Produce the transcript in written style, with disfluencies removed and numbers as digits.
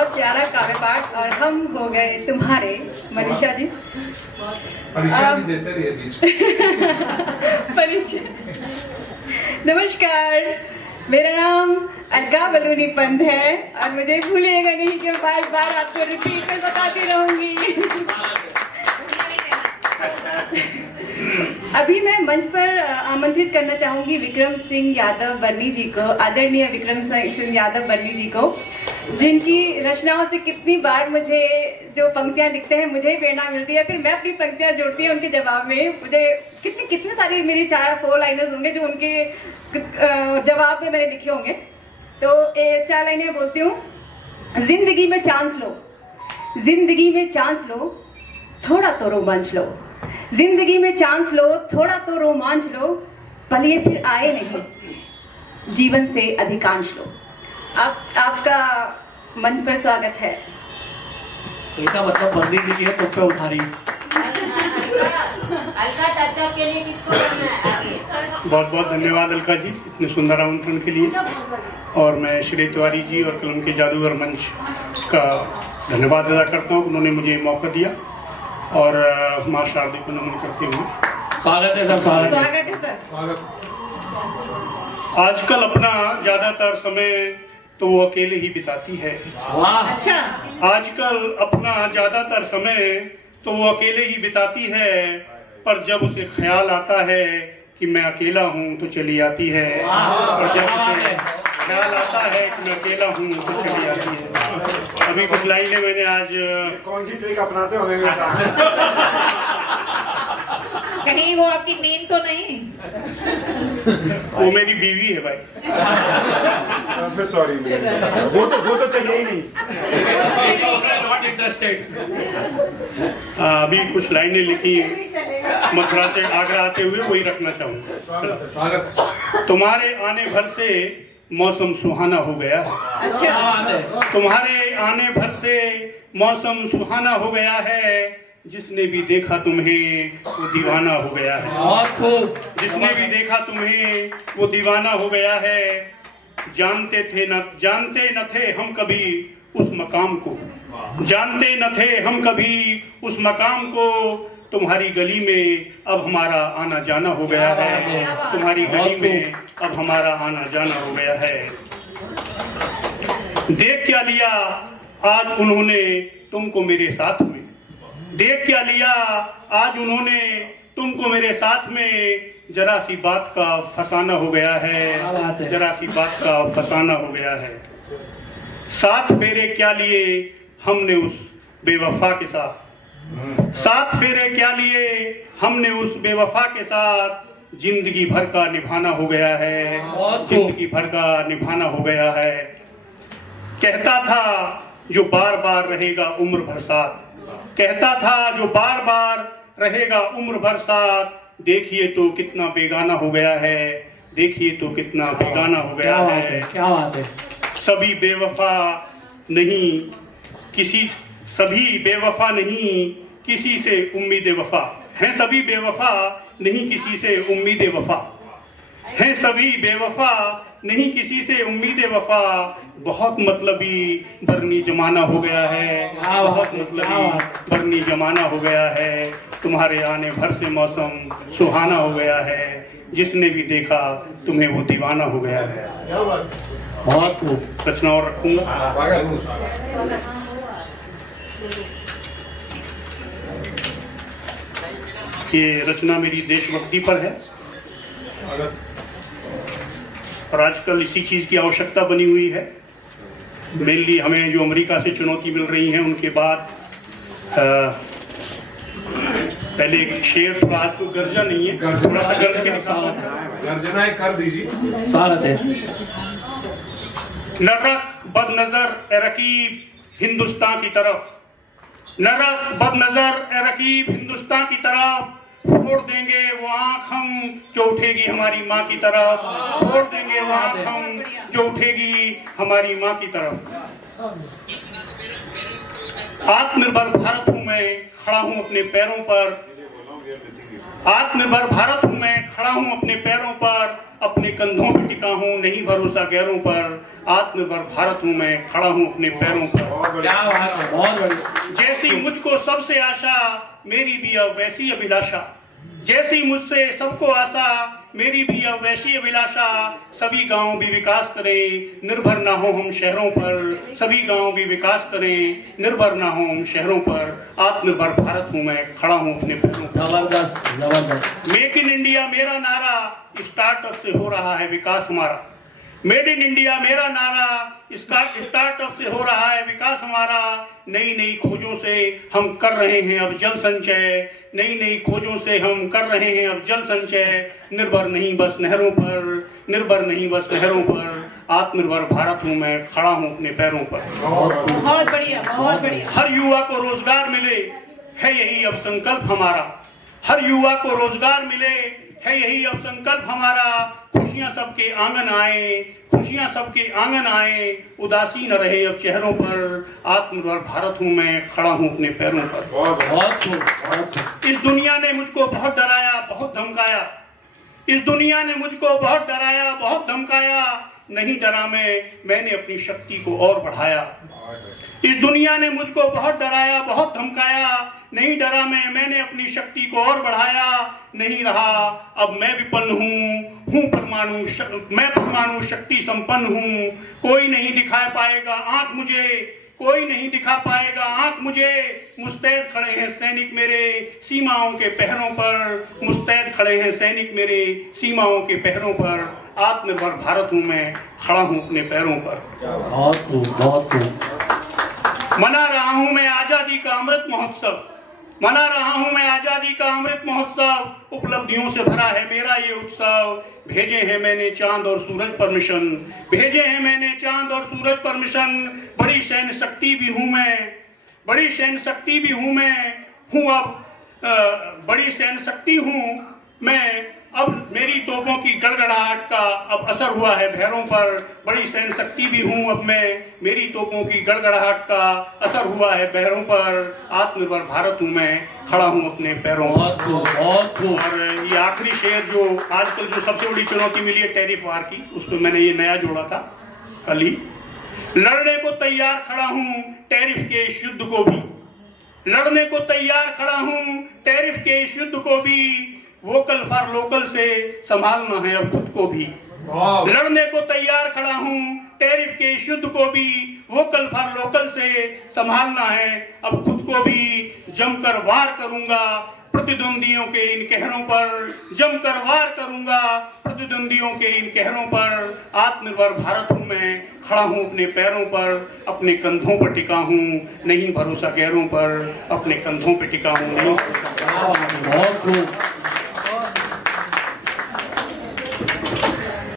बहुत प्यारा काव्य पाठ और हम हो गए तुम्हारे मनीषा जी। परिचय भी देते रहिए बीच में। परिचय। नमस्कार, मेरा नाम अलका बलूनी पंत है और मुझे भूलिएगा नहीं कि मैं बार बार आपको रिपीट में बताती रहूंगी। अभी मैं मंच पर आमंत्रित करना चाहूंगी विक्रम सिंह यादव बर्नी जी को, आदरणीय विक्रम सिंह यादव बर्नी जी को, जिनकी रचनाओं से कितनी बार मुझे जो पंक्तियां लिखते हैं मुझे प्रेरणा मिलती है, फिर मैं अपनी पंक्तियां जोड़ती हूँ उनके जवाब में। मुझे कितनी सारी मेरी 4 लाइनर्स होंगे जो उनके जवाब में मैंने लिखे होंगे। तो 4 लाइनें बोलती हूँ। जिंदगी में चांस लो, जिंदगी में चांस लो, थोड़ा तो रोमांच लो। जिंदगी में चांस लो, थोड़ा तो रोमांच लो, पल ये फिर आए नहीं, जीवन से अधिकांश लो। आपका मंच पर स्वागत है। इसका मतलब बंदी जी की है तो पे उठा रही। अलका चर्चा के लिए किसको करना है आगे? बहुत बहुत धन्यवाद अलका जी इतने सुंदर आमंत्रण के लिए। और मैं श्री तिवारी जी और कलम के जादूगर मंच का धन्यवाद अदा करता हूँ, उन्होंने मुझे मौका दिया और माँ शारदी को नमन करते हुए स्वागत है सर। स्वागत है सर। आजकल अपना ज्यादातर समय तो वो अकेले ही बिताती है। वाह। अच्छा। आजकल अपना ज्यादातर समय तो वो अकेले ही बिताती है, पर जब उसे ख्याल आता है कि मैं अकेला हूँ तो चली आती है। और जब उसे ख्याल आता है कि मैं अकेला हूँ तो चली आती है। अभी कुछ लाइनें मैंने आज कौन सी ट्रिक अपनाते होंगे? कहीं वो आपकी नींद तो नहीं? वो मेरी बीवी है भाई। फिर सॉरी, वो तो चाहिए ही नहीं। Not interested. अभी कुछ लाइनें लिखी मथुरा से आगरा आते हुए वही रखना चाहूंगा। तुम्हारे आने भर से मौसम सुहाना हो गया। तुम्हारे आने भर से मौसम सुहाना हो गया है। जिसने भी देखा तुम्हें वो दीवाना हो गया है। बहुत खूब। जिसने भी देखा तुम्हें वो दीवाना हो गया है। जानते न थे हम कभी उस मकाम को, जानते न थे हम कभी उस मकाम को। तुम्हारी गली में अब हमारा आना जाना हो गया है। तुम्हारी गली में अब हमारा आना जाना हो गया है। देख क्या लिया आज उन्होंने तुमको मेरे साथ में। देख क्या लिया आज उन्होंने तुमको मेरे साथ में। जरा सी बात का फसाना हो गया है। जरा सी बात का फसाना हो गया है। 7 फेरे क्या लिए हमने उस बेवफा के साथ। 7 फेरे क्या लिए हमने उस बेवफा के साथ। जिंदगी भर का निभाना हो गया है। जिंदगी भर का निभाना हो गया है। कहता था जो बार बार रहेगा उम्र भर साथ। कहता था जो बार बार रहेगा उम्र भर साथ। देखिए तो कितना बेगाना हो गया है। देखिए तो कितना बेगाना हो गया है। क्या बात है। सभी बेवफा नहीं किसी से उम्मीद वफा हैं। सभी बेवफा नहीं किसी से उम्मीद वफा हैं। सभी बेवफा नहीं किसी से उम्मीद वफा। बहुत मतलबी बरनी जमाना हो गया है। बहुत मतलबी बरनी जमाना हो गया है। तुम्हारे आने भर से मौसम सुहाना हो गया है। जिसने भी देखा तुम्हें वो दीवाना हो गया है। बहुत खूब। रचना और रखूंगा। ये रचना मेरी देशभक्ति पर है और आजकल इसी चीज की आवश्यकता बनी हुई है। मेनली हमें जो अमेरिका से चुनौती मिल रही है उनके बाद पहले एक शेर थोड़ा आपको गर्जा नहीं है, थोड़ा सा गर्ज के गर्जना कर दीजिए। स्वागत है। न रख बदनजर ए रकीब हिंदुस्तान की तरफ। न रख बदनजर ए रकीब हिंदुस्तान की तरफ। फोड़ देंगे वो आंख हम जो उठेगी हमारी माँ की तरफ। फोड़ देंगे वो आंख हम जो उठेगी हमारी माँ की तरफ। आत्मनिर्भर भारत हूँ मैं, खड़ा हूँ अपने पैरों पर। आत्मनिर्भर भारत हूँ मैं, खड़ा हूँ अपने पैरों पर, अपने कंधों पे टिका हूँ, नहीं भरोसा गैरों पर। आत्मनिर्भर भारत हूँ मैं, खड़ा हूँ अपने पैरों पर। क्या बात है, बहुत बढ़िया। जैसी मुझको सबसे आशा, मेरी भी अब वैसी अभिलाषा। जैसी मुझसे सबको आशा, मेरी भी अब वैसी अभिलाषा। सभी गांव भी विकास करें, निर्भर ना हो हम शहरों पर। सभी गांव भी विकास करें, निर्भर ना हो हम शहरों पर। आत्मनिर्भर भारत हूँ मैं, खड़ा हूँ अपने पैरों पर। जबरदस्त जबरदस्त। मेक इन इंडिया मेरा नारा, स्टार्टअप से हो रहा है विकास हमारा। मेड इन इंडिया मेरा नारा, स्टार्टअप से हो रहा है विकास हमारा। नई नई खोजों से हम कर रहे हैं अब जल संचय। नई नई खोजों से हम कर रहे हैं अब जल संचय। निर्भर नहीं बस नहरों पर, निर्भर नहीं बस नहरों पर। आत्मनिर्भर भारत हूँ मैं, खड़ा हूँ अपने पैरों पर। बहुत बढ़िया, बहुत बढ़िया। हर युवा को रोजगार मिले, है यही अब संकल्प हमारा। हर युवा को रोजगार मिले, है यही अब संकल्प हमारा। खुशियां सबके आंगन आए, खुशियां सबके आंगन आए। उदासी न रहे अब चेहरों पर। आत्मनिर्भर भारत हूँ मैं, खड़ा हूँ अपने पैरों पर। बहुत खूब, बहुत खूब। इस दुनिया ने मुझको बहुत डराया, बहुत धमकाया। इस दुनिया ने मुझको बहुत डराया, बहुत धमकाया। नहीं डरा मैंने अपनी शक्ति को और बढ़ाया। इस दुनिया ने मुझको बहुत डराया, बहुत धमकाया। नहीं डरा मैंने अपनी शक्ति को और बढ़ाया। नहीं रहा अब मैं विपन्न हूँ मैं परमाणु शक्ति संपन्न हूँ। कोई नहीं दिखा पाएगा आंख मुझे, कोई नहीं दिखा पाएगा आंख मुझे। मुस्तैद खड़े हैं सैनिक मेरे सीमाओं के पहरों पर। मुस्तैद खड़े हैं सैनिक मेरे सीमाओं के पहरों पर। आत्मनिर्भर भारत हूँ मैं, खड़ा हूँ अपने पैरों पर। बहुत खूब, बहुत खूब। मना रहा हूँ मैं आजादी का अमृत महोत्सव। मना रहा हूँ मैं आजादी का अमृत महोत्सव। उपलब्धियों से भरा है मेरा ये उत्सव। भेजे हैं मैंने चांद और सूरज पर मिशन। भेजे हैं मैंने चांद और सूरज पर मिशन। बड़ी सैन्य शक्ति भी हूँ मैं, बड़ी सैन्य शक्ति भी हूँ मैं। बड़ी सैन्य शक्ति हूँ मैं। अब मेरी तोपों की गड़गड़ाहट का अब असर हुआ है भैरों पर। बड़ी सैन्य शक्ति भी हूँ अब मैं, मेरी तोपों की गड़गड़ाहट का असर हुआ है भैरों पर। आत्मनिर्भर भारत हूँ मैं, खड़ा हूँ अपने पैरों पर। बहुत खूब, बहुत खूब। और ये आखिरी शेर जो आजकल जो सबसे बड़ी चुनौती मिली है टैरिफ वार की, उस पर मैंने ये नया जोड़ा था कल ही। लड़ने को तैयार खड़ा हूँ टैरिफ के इस युद्ध को भी। लड़ने को तैयार खड़ा हूँ टैरिफ के इस युद्ध को भी। वोकल फॉर लोकल से संभालना है अब खुद को भी। लड़ने को तैयार खड़ा हूँ टैरिफ के इस युद्ध को भी। वोकल फॉर लोकल से संभालना है अब खुद को भी। जमकर वार करूंगा प्रतिद्वंदियों के इन कहरों पर। जमकर वार करूंगा प्रतिद्वंदियों के इन कहरों पर। आत्मनिर्भर भारत हूँ मैं, खड़ा हूँ अपने पैरों पर। अपने कंधों पर टिका हूँ, नहीं भरोसा गैरों पर। अपने कंधों पर टिका हूँ, नहीं भरोसा। बहुत खूब।